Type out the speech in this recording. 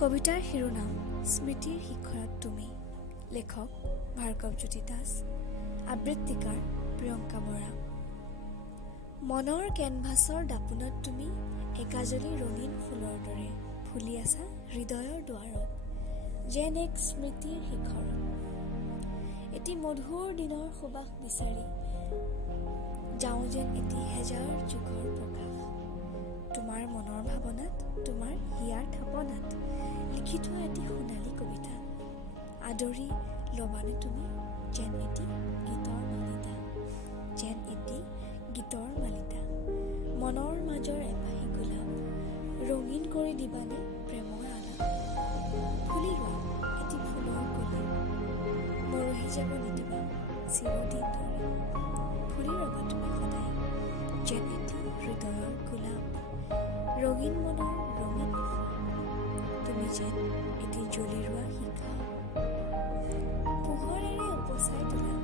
কবিতাৰ শিৰোনাম স্মৃতিৰ শিখৰত তুমি। লেখক ভাৰ্গৱজ্যোতি দাস। আবৃত্তিকাৰ প্ৰিয়ংকা বৰা। মনৰ কেনভাছৰ দাপোনত তুমি একাজলি ৰঙীন ফুলৰ দৰে ফুলি আছা হৃদয়ৰ দুৱাৰত, যেন এক স্মৃতিৰ শিখৰত। এটি মধুৰ দিনৰ সুবাস বিচাৰি যাওঁ যেন এটি হেজাৰ যুগৰ প্ৰকাশ। তোমাৰ মনৰ ভাৱনাত, তোমাৰ হিয়াৰ থাপনাত লিখি থোৱা এটি সোণালী কবিতা আদৰি ল'বানে তুমি, যেন এটি গীতৰ মালিতা, যেন এটি গীতৰ মালিতা। মনৰ মাজৰ এপাহি গোলাপ ৰঙীন কৰি দিবানে প্ৰেমৰ আলাপ। ফুলি ৰোৱা এটি ফুলৰ কলি মৰহি যাব নিদিবা চিৰদিন ধৰি। ফুলি ৰ'বা তুমি সদায়, যেন এটি হৃদয়ৰ গোলাপ। ৰঙীন মনৰ ৰঙীন নিশা, তুমি যেন এটি জ্বলি ৰোৱা শিখা। পোহৰেৰে উপচাই তোলা